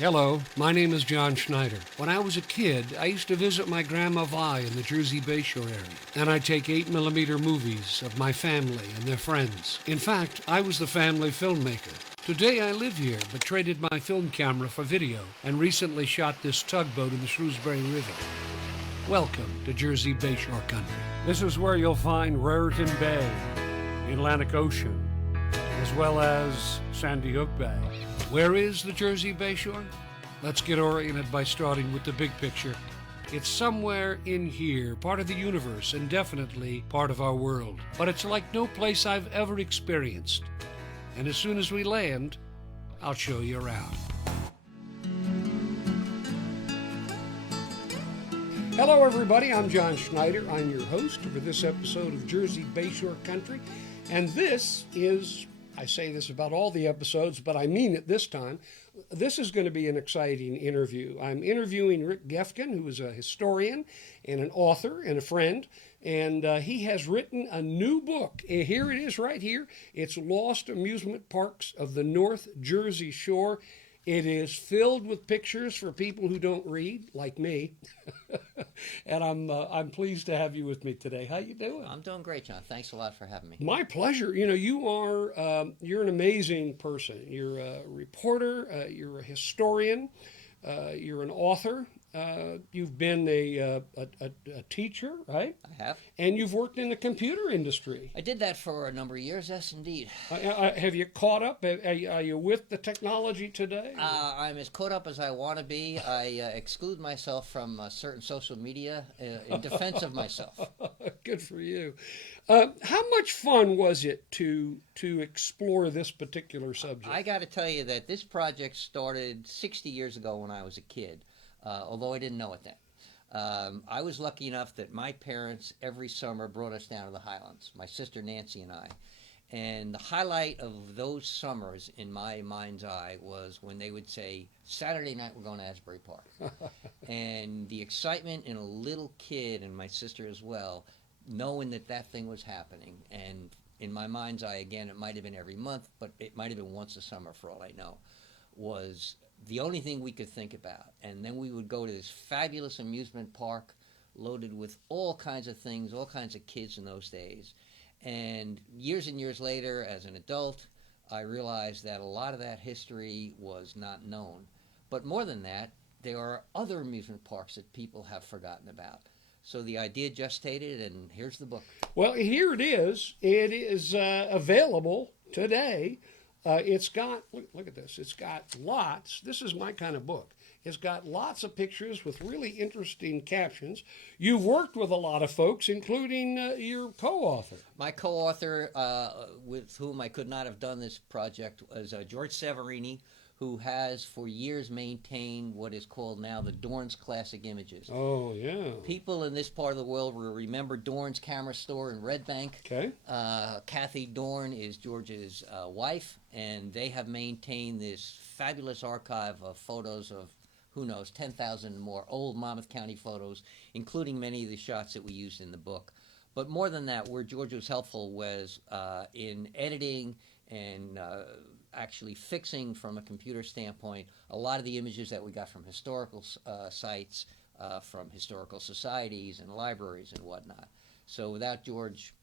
Hello, my name is John Schneider. When I was a kid, I used to visit my Grandma Vi in the Jersey Bayshore area, and I'd take 8mm movies of my family and their friends. In fact, I was the family filmmaker. Today I live here, but traded my film camera for video, and recently shot this tugboat in the Shrewsbury River. Welcome to Jersey Bayshore Country. This is where you'll find Raritan Bay, the Atlantic Ocean, as well as Sandy Hook Bay. Where is the Jersey Bayshore? Let's get oriented by starting with the big picture. It's somewhere in here, part of the universe, and definitely part of our world. But it's like no place I've ever experienced. And as soon as we land, I'll show you around. Hello, everybody. I'm John Schneider. I'm your host for this episode of Jersey Bayshore Country. And this is, I say this about all the episodes, but I mean it this time. This is going to be an exciting interview. I'm interviewing Rick Gefkin, who is a historian and an author and a friend, and he has written a new book. And here it is right here. It's Lost Amusement Parks of the North Jersey Shore. It is filled with pictures for people who don't read, like me. And I'm pleased to have you with me today. How you doing? I'm doing great, John. Thanks a lot for having me. My pleasure. You know, you're an amazing person. You're a reporter. You're a historian. You're an author. You've been a teacher, right? I have. And you've worked in the computer industry. I did that for a number of years, yes, indeed. Have you caught up? Are you with the technology today? I'm as caught up as I want to be. I exclude myself from certain social media in defense of myself. Good for you. How much fun was it to explore this particular subject? I got to tell you that this project started 60 years ago when I was a kid, although I didn't know it then. I was lucky enough that my parents every summer brought us down to the Highlands, my sister Nancy and I. And the highlight of those summers in my mind's eye was when they would say, Saturday night we're going to Asbury Park. And the excitement in a little kid, and my sister as well, knowing that that thing was happening. And in my mind's eye, again, it might have been every month, but it might have been once a summer for all I know, was the only thing we could think about. And then we would go to this fabulous amusement park loaded with all kinds of things, all kinds of kids in those days. And years later, as an adult, I realized that a lot of that history was not known. But more than that, there are other amusement parks that people have forgotten about. So the idea gestated, and here's the book. Well, here it is. It is available today. It's got, look at this, it's got lots, this is my kind of book. It's got lots of pictures with really interesting captions. You've worked with a lot of folks, including your co-author. My co-author, with whom I could not have done this project, was George Severini, who has for years maintained what is called now the Dorn's Classic Images. Oh, yeah. People in this part of the world will remember Dorn's camera store in Red Bank. Okay. Kathy Dorn is George's wife, and they have maintained this fabulous archive of photos of, who knows, 10,000 more old Monmouth County photos, including many of the shots that we used in the book. But more than that, where George was helpful was in editing and actually fixing from a computer standpoint a lot of the images that we got from historical sites, from historical societies and libraries and whatnot. So without George,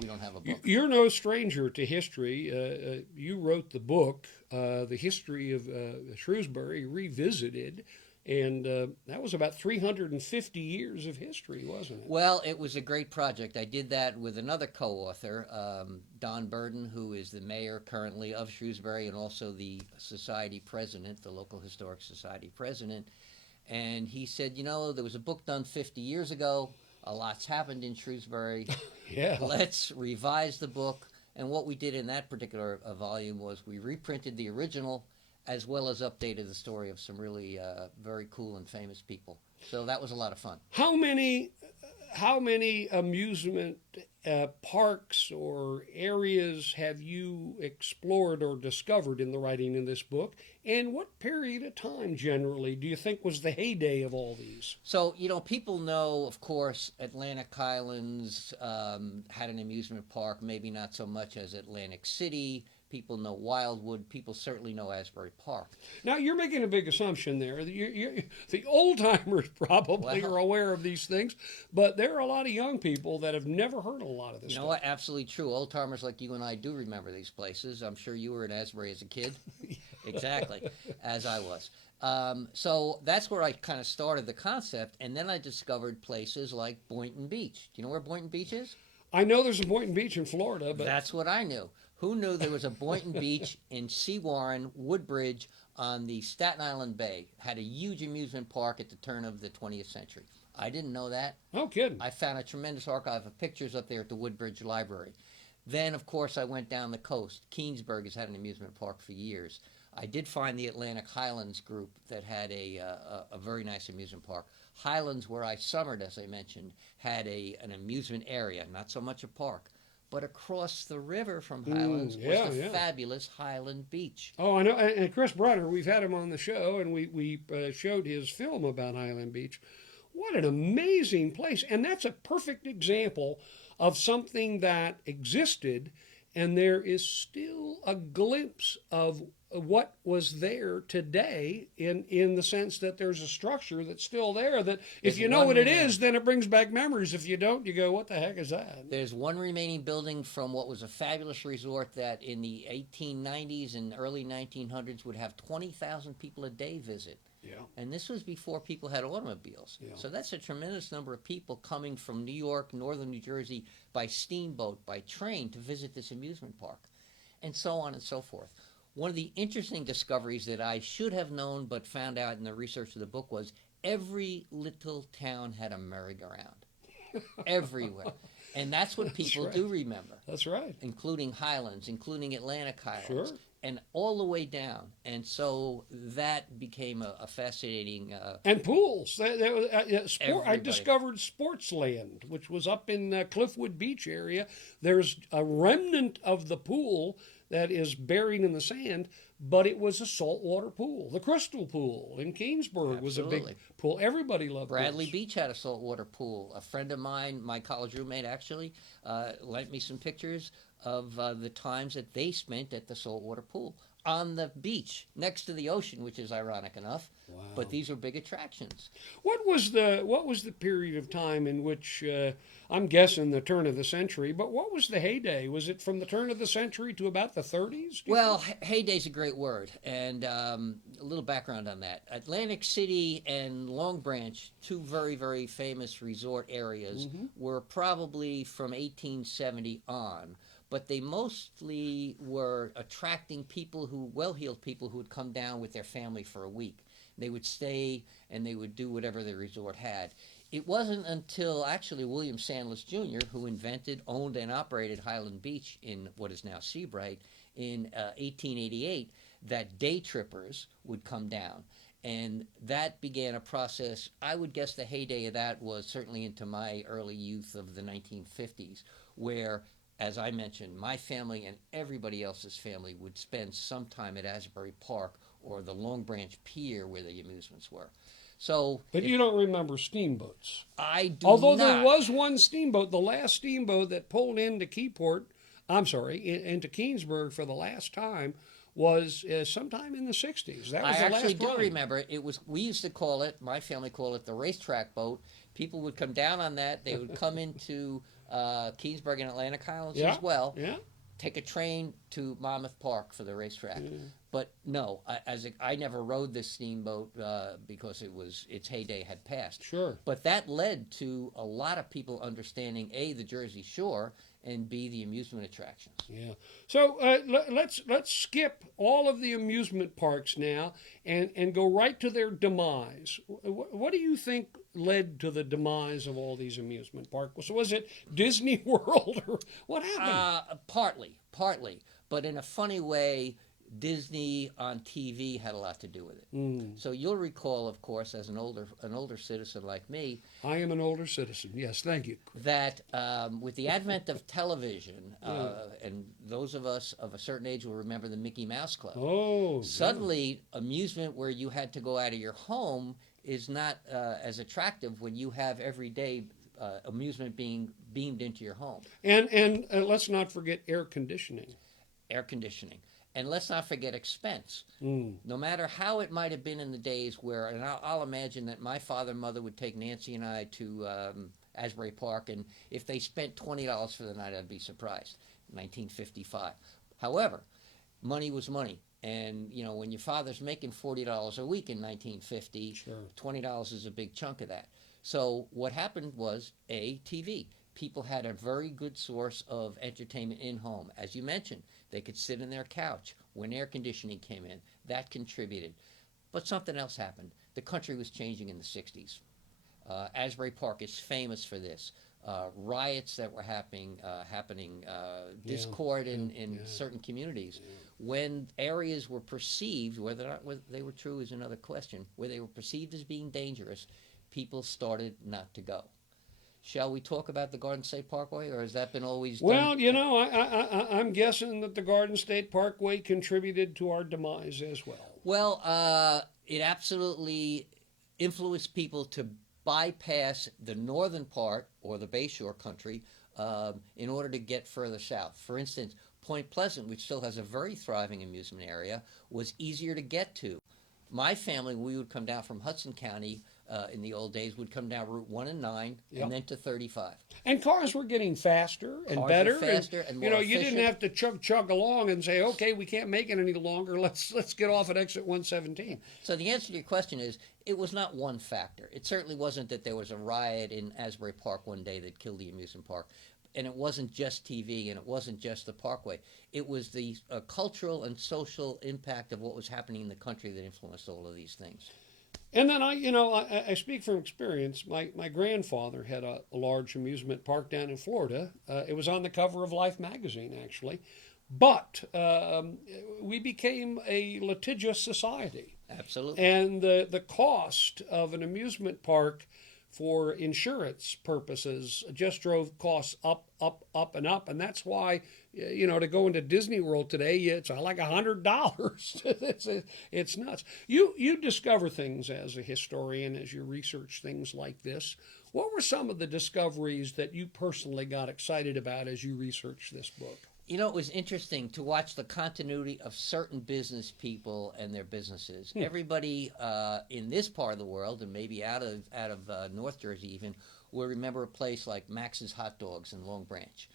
we don't have a book. You're no stranger to history. You wrote the book, The History of Shrewsbury Revisited, and that was about 350 years of history, wasn't it? Well, it was a great project. I did that with another co-author, Don Burden, who is the mayor currently of Shrewsbury and also the society president, the local historic society president. And he said, you know, there was a book done 50 years ago. A lot's happened in Shrewsbury. Yeah. Let's revise the book. And what we did in that particular volume was we reprinted the original as well as updated the story of some really very cool and famous people. So that was a lot of fun. How many amusement parks or areas have you explored or discovered in the writing in this book? And what period of time generally do you think was the heyday of all these? So, you know, people know, of course, Atlantic Highlands had an amusement park, maybe not so much as Atlantic City. people know Wildwood. People certainly know Asbury Park. Now, you're making a big assumption there. The old-timers probably are aware of these things, but there are a lot of young people that have never heard of a lot of this You know stuff. what? Absolutely true. Old-timers like you and I do remember these places. I'm sure you were in Asbury as a kid. Exactly, as I was. So that's where I kind of started the concept, and then I discovered places like Boynton Beach. Do you know where Boynton Beach is? I know there's a Boynton Beach in Florida, but That's what I knew. Who knew there was a Boynton Beach in Seawarren, Woodbridge on the Staten Island Bay? Had a huge amusement park at the turn of the 20th century. I didn't know that. no kidding. I found a tremendous archive of pictures up there at the Woodbridge Library. Then, of course, I went down the coast. Keansburg has had an amusement park for years. I did find the Atlantic Highlands group that had a very nice amusement park. Highlands, where I summered, as I mentioned, had an amusement area, not so much a park. But across the river from Highlands was the fabulous Highland Beach. Oh, I know. And Chris Brunner, we've had him on the show, and we showed his film about Highland Beach. What an amazing place. And that's a perfect example of something that existed, and there is still a glimpse of what was there today in the sense that there's a structure that's still there that if you know what it is, then it brings back memories. If you don't, you go, what the heck is that? There's one remaining building from what was a fabulous resort that in the 1890s and early 1900s would have 20,000 people a day visit. Yeah. And this was before people had automobiles. Yeah. So that's a tremendous number of people coming from New York, northern New Jersey, by steamboat, by train to visit this amusement park, and so on and so forth. One of the interesting discoveries that I should have known but found out in the research of the book was every little town had a merry-go-round. Everywhere. And that's what people do remember. That's right. Including Highlands, including Atlantic Highlands. Sure. And all the way down. And so that became a fascinating... and pools. I discovered Sportsland, which was up in Cliffwood Beach area. There's a remnant of the pool that is buried in the sand, but it was a saltwater pool. The Crystal Pool in Keansburg was a big pool. Everybody loved Bradley pools. Beach had a saltwater pool. A friend of mine, my college roommate actually, lent me some pictures of the times that they spent at the saltwater pool on the beach next to the ocean, which is ironic enough. Wow. But these are big attractions. What was the period of time in which I'm guessing the turn of the century? But what was the heyday? Was it from the turn of the century to about the 30s? Well, heyday's a great word, and a little background on that. Atlantic City and Long Branch, two very, very famous resort areas, were probably from 1870 on. But they mostly were attracting people well-heeled people who would come down with their family for a week. They would stay and they would do whatever the resort had. It wasn't until actually William Sandless Jr., who invented, owned, and operated Highland Beach in what is now Seabright in 1888, that day trippers would come down. And that began a process. I would guess the heyday of that was certainly into my early youth of the 1950s, where, as I mentioned, my family and everybody else's family would spend some time at Asbury Park or the Long Branch Pier where the amusements were. So, but you don't remember steamboats. I do Although not. there was one steamboat, the last steamboat that pulled into into Keansburg for the last time was sometime in the 60s. That was I the actually last do run. remember it. We used to call it, my family called it the racetrack boat. People would come down on that. They would come into Keansburg and Atlantic Highlands as well. Yeah. Take a train to Monmouth Park for the racetrack. But no, I never rode this steamboat because its heyday had passed. Sure. But that led to a lot of people understanding A, the Jersey Shore, and B, the amusement attractions. Yeah. So let's skip all of the amusement parks now and go right to their demise. What do you think led to the demise of all these amusement parks? Was it Disney World or what happened? Partly. But in a funny way, Disney on TV had a lot to do with it. So you'll recall, of course, as an older citizen like me, I am an older citizen. Yes, thank you. That with the advent of television, and those of us of a certain age will remember the Mickey Mouse Club. Oh, suddenly amusement where you had to go out of your home is not as attractive when you have everyday amusement being beamed into your home. And let's not forget air conditioning. air conditioning. And let's not forget expense. No matter how it might have been in the days where, and I'll imagine that my father and mother would take Nancy and I to Asbury Park, and if they spent $20 for the night, I'd be surprised. 1955. However, money was money. And, you know, when your father's making $40 a week in 1950, Sure. $20 is a big chunk of that. So what happened was, TV. People had a very good source of entertainment in home. As you mentioned, they could sit in their couch when air conditioning came in. That contributed. But something else happened. The country was changing in the 60s. Asbury Park is famous for this. Riots that were happening, discord in certain communities. Yeah. When areas were perceived, whether or not they were true is another question, where they were perceived as being dangerous, people started not to go. Shall we talk about the Garden State Parkway, or has that been always done? Well, you know, I'm guessing that the Garden State Parkway contributed to our demise as well. Well, it absolutely influenced people to bypass the northern part, or the Bayshore country, in order to get further south. For instance, Point Pleasant, which still has a very thriving amusement area, was easier to get to. My family, we would come down from Hudson County in the old days, would come down Route 1 and 9 and then to 35. And cars were getting faster and Cars better. were faster and more you know, you efficient. didn't have to chug along and say, okay, we can't make it any longer. Let's get off at exit 117. So the answer to your question is, it was not one factor. It certainly wasn't that there was a riot in Asbury Park one day that killed the amusement park. And it wasn't just TV, and it wasn't just the Parkway. It was the cultural and social impact of what was happening in the country that influenced all of these things. And then I speak from experience. My grandfather had a large amusement park down in Florida. It was on the cover of Life magazine, actually. But we became a litigious society. Absolutely. And the cost of an amusement park for insurance purposes just drove costs up, and up. And that's why, you know, to go into Disney World today, it's like $100. It's nuts. You discover things as a historian, as you research things like this. What were some of the discoveries that you personally got excited about as you researched this book? You know, it was interesting to watch the continuity of certain business people and their businesses. Everybody in this part of the world, and maybe out of North Jersey even, will remember a place like Max's Hot Dogs in Long Branch,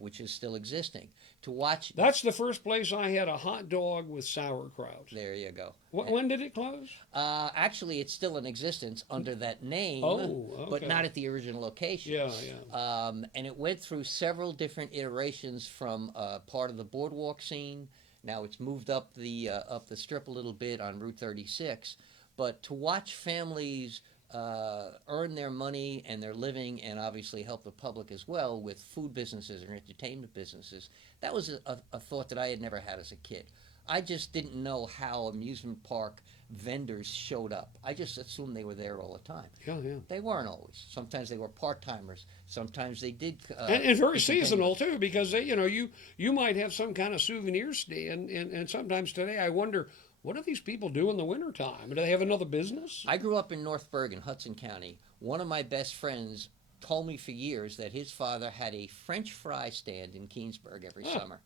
which is still existing. To watch... That's the first place I had a hot dog with sauerkraut. There you go. When did it close? Actually, it's still in existence under that name, okay. but not at the original location. Yeah. And it went through several different iterations from part of the boardwalk scene. Now it's moved up the strip a little bit on Route 36. But to watch families earn their money and their living, and obviously help the public as well with food businesses or entertainment businesses, that was a thought that I had never had as a kid. I just didn't know how amusement park vendors showed up. I just assumed they were there all the time. Yeah. They weren't always. Sometimes they were part-timers. Sometimes they did... and very seasonal, too, because, you might have some kind of souvenir stand, and sometimes today I wonder, what do these people do in the wintertime? Do they have another business? I grew up in North Bergen, Hudson County. One of my best friends told me for years that his father had a French fry stand in Keensburg every summer.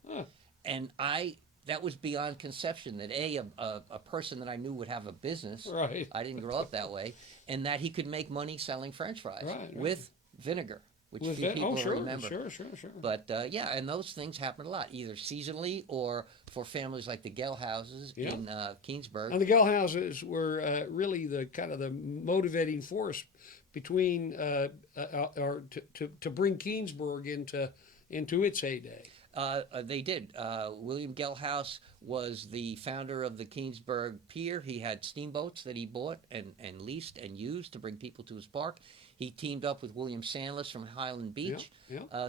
And that was beyond conception, that a person that I knew would have a business. Right. I didn't grow up that way. And that he could make money selling French fries with vinegar, which few people remember. Sure. But and those things happen a lot, either seasonally or for families like the Gell houses in Keensburg. And the Gell houses were really the kind of the motivating force between to bring Keensburg into its heyday. They did. William Gell House was the founder of the Keensburg Pier. He had steamboats that he bought and leased and used to bring people to his park. He teamed up with William Sandless from Highland Beach.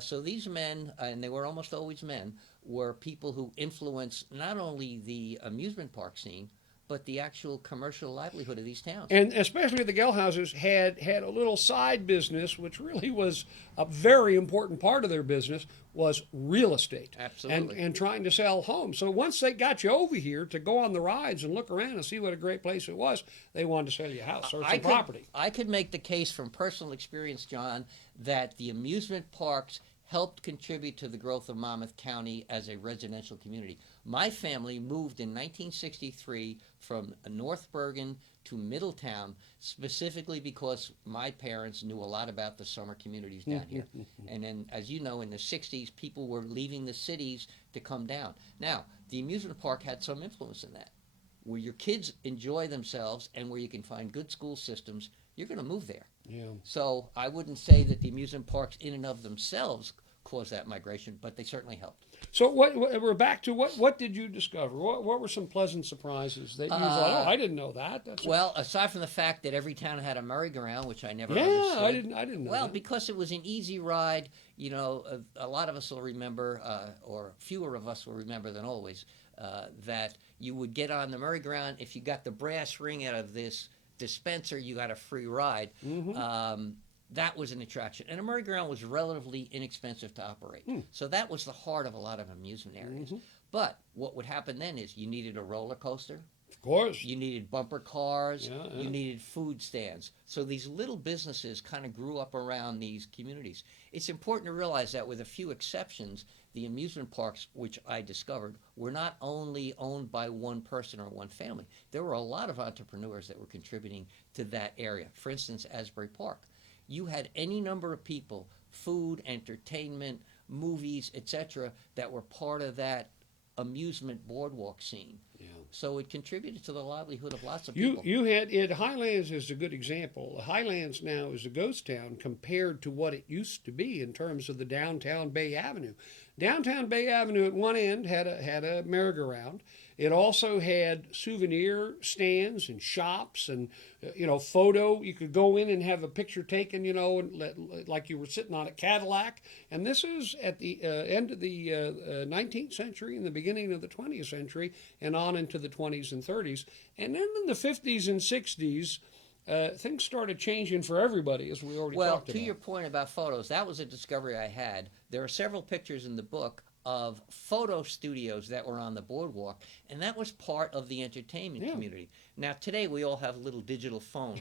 So these men, and they were almost always men, were people who influenced not only the amusement park scene, but the actual commercial livelihood of these towns. And especially the Gell houses had a little side business, which really was a very important part of their business, was real estate. Absolutely. And trying to sell homes. So once they got you over here to go on the rides and look around and see what a great place it was, they wanted to sell you a house or some property. I could make the case from personal experience, John, that the amusement parks helped contribute to the growth of Monmouth County as a residential community. My family moved in 1963 from North Bergen to Middletown specifically because my parents knew a lot about the summer communities down here. And then, as you know, in the 60s, people were leaving the cities to come down. Now, the amusement park had some influence in that. Where your kids enjoy themselves and where you can find good school systems, you're going to move there. Yeah. So I wouldn't say that the amusement parks in and of themselves caused that migration, but they certainly helped. So we're back to what did you discover? What were some pleasant surprises that you thought, oh, I didn't know that? Well, aside from the fact that every town had a merry-go-round, which I never understood. I didn't know Well, that. because it was an easy ride. You know, a lot of us will remember, or fewer of us will remember than always, that you would get on the merry-go-round. If you got the brass ring out of this dispenser, you got a free ride. That was an attraction. And a merry-go-round was relatively inexpensive to operate. So that was the heart of a lot of amusement areas. But what would happen then is you needed a roller coaster. Of course. You needed bumper cars. Yeah. You needed food stands. So these little businesses kind of grew up around these communities. It's important to realize that with a few exceptions, the amusement parks, which I discovered, were not only owned by one person or one family. There were a lot of entrepreneurs that were contributing to that area. For instance, Asbury Park. You had any number of people, food, entertainment, movies, etc., that were part of that amusement boardwalk scene. Yeah. So it contributed to the livelihood of lots of people. You had it. Highlands is a good example. Highlands now is a ghost town compared to what it used to be in terms of the downtown Bay Avenue. Downtown Bay Avenue at one end had a merry-go-round. It also had souvenir stands and shops and, photo. You could go in and have a picture taken, like you were sitting on a Cadillac. And this is at the end of the 19th century and the beginning of the 20th century and on into the 20s and 30s. And then in the 50s and 60s, things started changing for everybody, as we already talked about. Well, to your point about photos, that was a discovery I had. There are several pictures in the book of photo studios that were on the boardwalk, and that was part of the entertainment community. Now, today we all have little digital phones,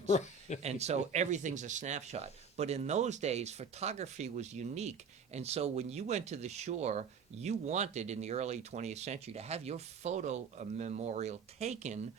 and so everything's a snapshot. But in those days, photography was unique, and so when you went to the shore, you wanted, in the early 20th century, to have your photo memorial taken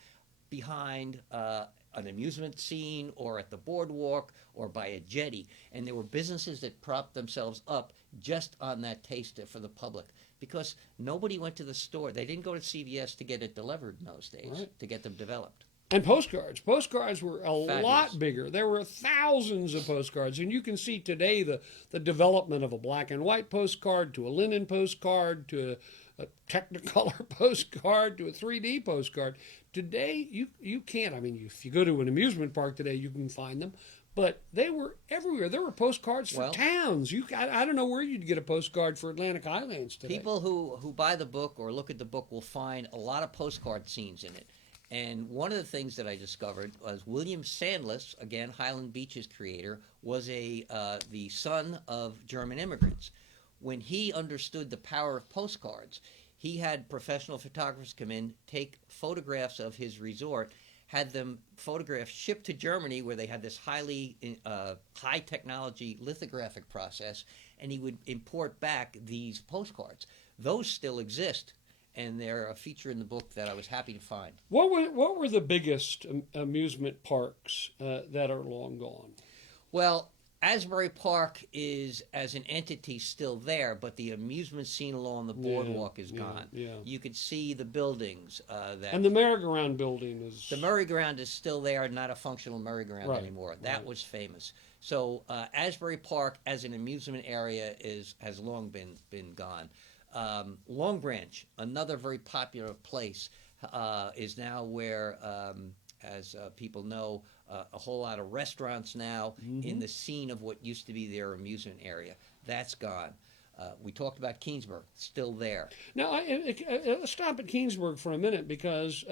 behind an amusement scene or at the boardwalk or by a jetty. And there were businesses that propped themselves up just on that taste for the public because nobody went to the store. They didn't go to CVS to get it delivered in those days, to get them developed. And postcards. Postcards were a lot bigger. There were thousands of postcards. And you can see today the development of a black and white postcard to a linen postcard to a Technicolor postcard to a 3D postcard. Today, you can't. I mean, if you go to an amusement park today, you can find them. But they were everywhere. There were postcards for towns. I don't know where you'd get a postcard for Atlantic Highlands today. People who buy the book or look at the book will find a lot of postcard scenes in it. And one of the things that I discovered was William Sandless, again, Highland Beach's creator, was the son of German immigrants. When he understood the power of postcards, he had professional photographers come in, take photographs of his resort, had them photographs shipped to Germany where they had this high technology lithographic process, and he would import back these postcards. Those still exist, and they're a feature in the book that I was happy to find. What were the biggest amusement parks that are long gone? Well, Asbury Park is, as an entity, still there, but the amusement scene along the boardwalk is gone. Yeah. You could see the buildings. And the merry-go-round building is... The merry-go-round is still there, not a functional merry-go-round anymore. That was famous. So Asbury Park, as an amusement area, has long been gone. Long Branch, another very popular place, is now where, as people know, a whole lot of restaurants now in the scene of what used to be their amusement area. That's gone. We talked about Keansburg, still there. Now, let's stop at Keansburg for a minute because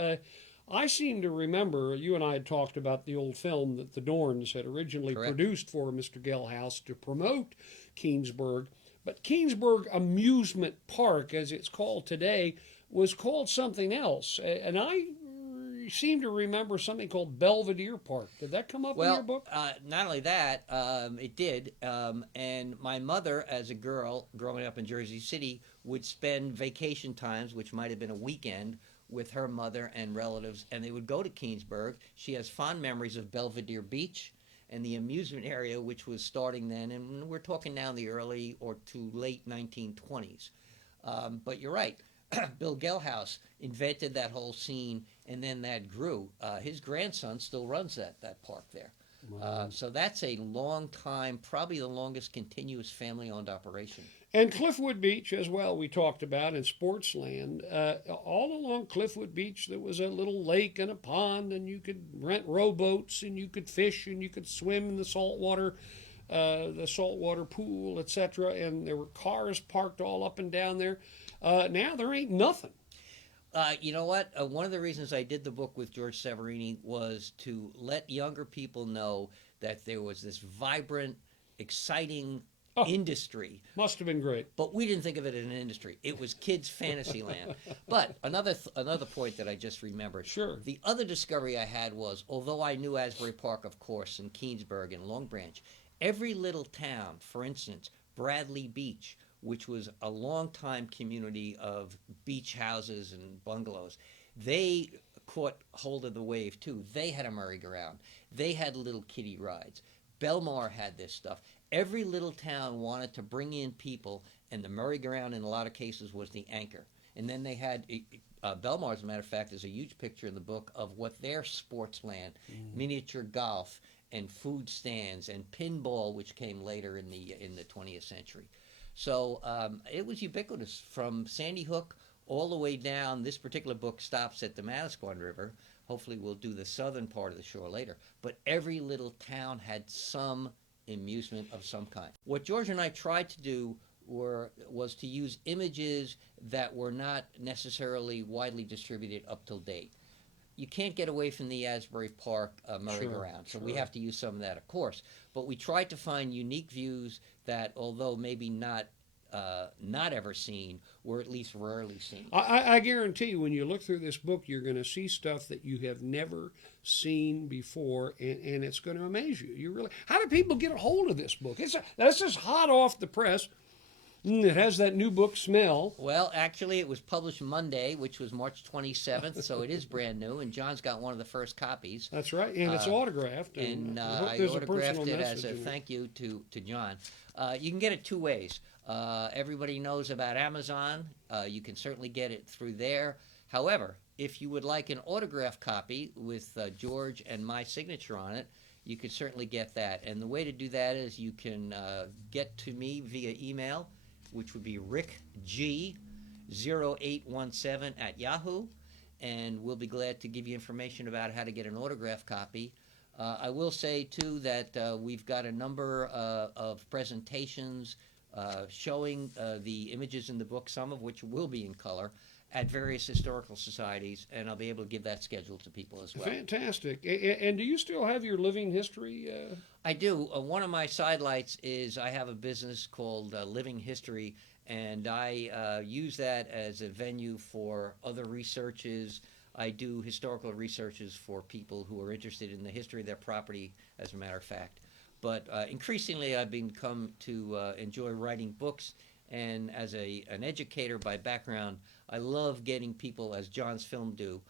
I seem to remember you and I had talked about the old film that the Dorns had originally produced for Mr. Gellhouse to promote Keansburg. But Keansburg Amusement Park, as it's called today, was called something else. And seem to remember something called Belvedere Park. Did that come up in your book? Not only that, it did. And my mother, as a girl growing up in Jersey City, would spend vacation times, which might have been a weekend, with her mother and relatives, and they would go to Keansburg. She has fond memories of Belvedere Beach and the amusement area, which was starting then, and we're talking now in the early or to late 1920s. But you're right. Bill Gelhaus invented that whole scene, and then that grew. His grandson still runs that park there. Wow. So that's a long time, probably the longest continuous family-owned operation. And Cliffwood Beach as well, we talked about in Sportsland. All along Cliffwood Beach, there was a little lake and a pond, and you could rent rowboats, and you could fish, and you could swim in the saltwater pool, etc. And there were cars parked all up and down there. Now there ain't nothing. You know what? One of the reasons I did the book with George Severini was to let younger people know that there was this vibrant, exciting industry. Must have been great. But we didn't think of it as an industry. It was kids' fantasy land. But another point that I just remembered. Sure. The other discovery I had was, although I knew Asbury Park, of course, and Keansburg and Long Branch, every little town, for instance, Bradley Beach, which was a long-time community of beach houses and bungalows, they caught hold of the wave too. They had a merry-go-round. They had little kiddie rides. Belmar had this stuff. Every little town wanted to bring in people, and the merry-go-round in a lot of cases was the anchor. And then they had Belmar, as a matter of fact, is a huge picture in the book of what their sports land, miniature golf and food stands and pinball, which came later in the 20th century. So it was ubiquitous from Sandy Hook all the way down. This particular book stops at the Manasquan River. Hopefully we'll do the southern part of the shore later. But every little town had some amusement of some kind. What George and I tried to do was to use images that were not necessarily widely distributed up till date. You can't get away from the Asbury Park merry-go-round, so we have to use some of that, of course. But we tried to find unique views that, although maybe not ever seen, were at least rarely seen. I guarantee you, when you look through this book, you're going to see stuff that you have never seen before, and it's going to amaze you. You really, how do people get a hold of this book? That's just hot off the press. It has that new book smell. Well, actually, it was published Monday, which was March 27th, so it is brand new, and John's got one of the first copies. That's right, and it's autographed. And I autographed it as a thank you to John. You can get it two ways. Everybody knows about Amazon. You can certainly get it through there. However, if you would like an autographed copy with George and my signature on it, you can certainly get that. And the way to do that is you can get to me via email, which would be rickg0817@yahoo, and we'll be glad to give you information about how to get an autographed copy. I will say, too, that we've got a number of presentations showing the images in the book, some of which will be in color, at various historical societies, and I'll be able to give that schedule to people as well. Fantastic. And do you still have your living history? I do. One of my sidelights is I have a business called Living History, and I use that as a venue for other researches. I do historical researches for people who are interested in the history of their property, as a matter of fact. But increasingly, I've become to enjoy writing books, and as an educator by background, I love getting people, as John's film do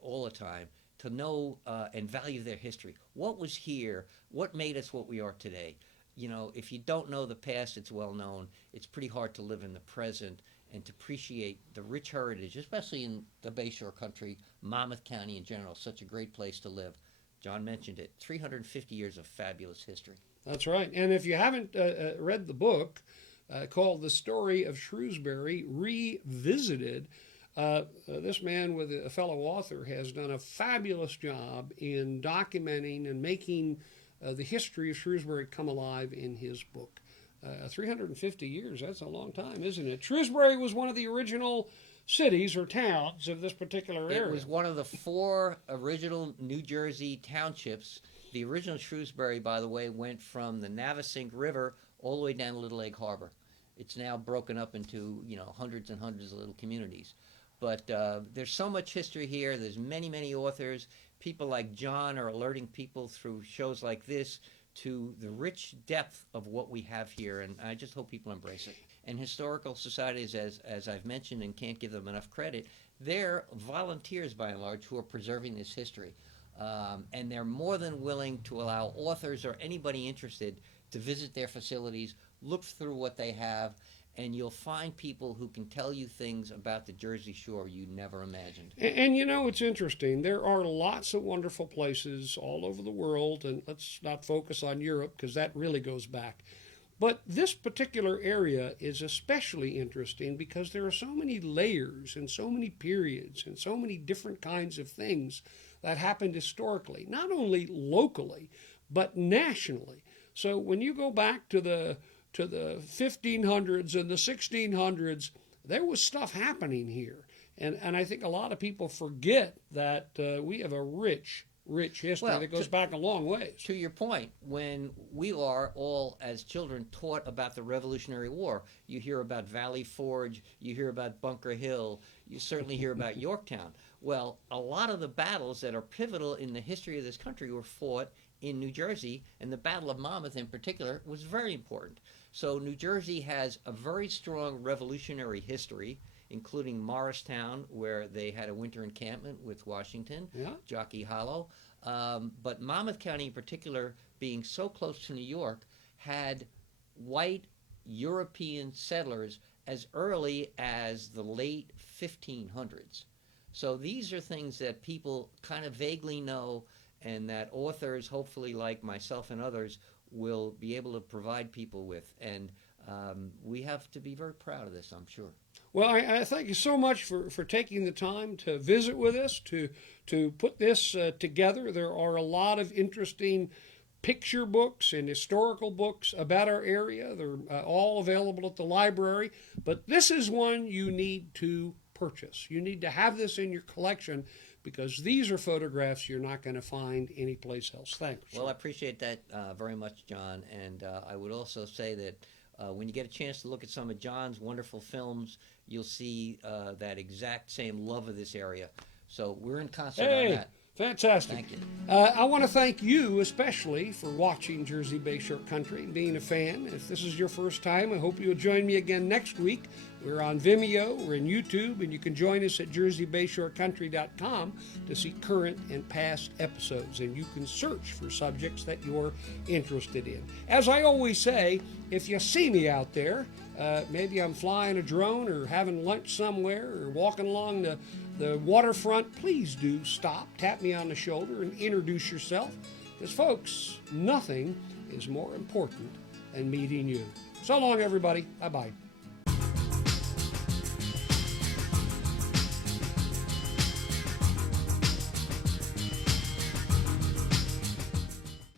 all the time, to know and value their history. What was here? What made us what we are today? You know, if you don't know the past, it's well known. It's pretty hard to live in the present and to appreciate the rich heritage, especially in the Bayshore country, Monmouth County in general, such a great place to live. John mentioned it, 350 years of fabulous history. That's right. And if you haven't read the book called The Story of Shrewsbury Revisited, this man with a fellow author has done a fabulous job in documenting and making the history of Shrewsbury come alive in his book. 350 years, that's a long time, isn't it? Shrewsbury was one of the original cities or towns of this particular area. It was one of the 4 original New Jersey townships. The original Shrewsbury, by the way, went from the Navesink River all the way down to Little Egg Harbor. It's now broken up into, hundreds and hundreds of little communities. But there's so much history here. There's many, many authors. People like John are alerting people through shows like this to the rich depth of what we have here, and I just hope people embrace it. And historical societies, as I've mentioned and can't give them enough credit, they're volunteers by and large who are preserving this history. And they're more than willing to allow authors or anybody interested to visit their facilities, look through what they have, and you'll find people who can tell you things about the Jersey Shore you never imagined. And you know, it's interesting. There are lots of wonderful places all over the world, and let's not focus on Europe because that really goes back. But this particular area is especially interesting because there are so many layers and so many periods and so many different kinds of things that happened historically, not only locally, but nationally. So when you go back to the 1500s and the 1600s, there was stuff happening here. And I think a lot of people forget that we have a rich history that goes back a long ways. To your point, when we are all, as children, taught about the Revolutionary War, you hear about Valley Forge, you hear about Bunker Hill, you certainly hear about Yorktown. Well, a lot of the battles that are pivotal in the history of this country were fought in New Jersey, and the Battle of Monmouth in particular was very important. So New Jersey has a very strong revolutionary history, including Morristown, where they had a winter encampment with Washington, Jockey Hollow. But Monmouth County in particular, being so close to New York, had white European settlers as early as the late 1500s. So these are things that people kind of vaguely know, and that authors, hopefully like myself and others, will be able to provide people with. And we have to be very proud of this, I'm sure. Well, I thank you so much for taking the time to visit with us, to put this together. There are a lot of interesting picture books and historical books about our area. They're all available at the library, but this is one you need to purchase. You need to have this in your collection because these are photographs you're not going to find anyplace else. Thanks. Well, I appreciate that very much, John. And I would also say that when you get a chance to look at some of John's wonderful films, you'll see that exact same love of this area. So we're in concert on that. Fantastic. Thank you. I want to thank you especially for watching Jersey Bayshore Country and being a fan. If this is your first time, I hope you'll join me again next week. We're on Vimeo, we're in YouTube, and you can join us at jerseybayshorecountry.com to see current and past episodes, and you can search for subjects that you're interested in. As I always say, if you see me out there, maybe I'm flying a drone or having lunch somewhere or walking along the waterfront, please do stop, tap me on the shoulder, and introduce yourself. Because, folks, nothing is more important than meeting you. So long, everybody. Bye-bye.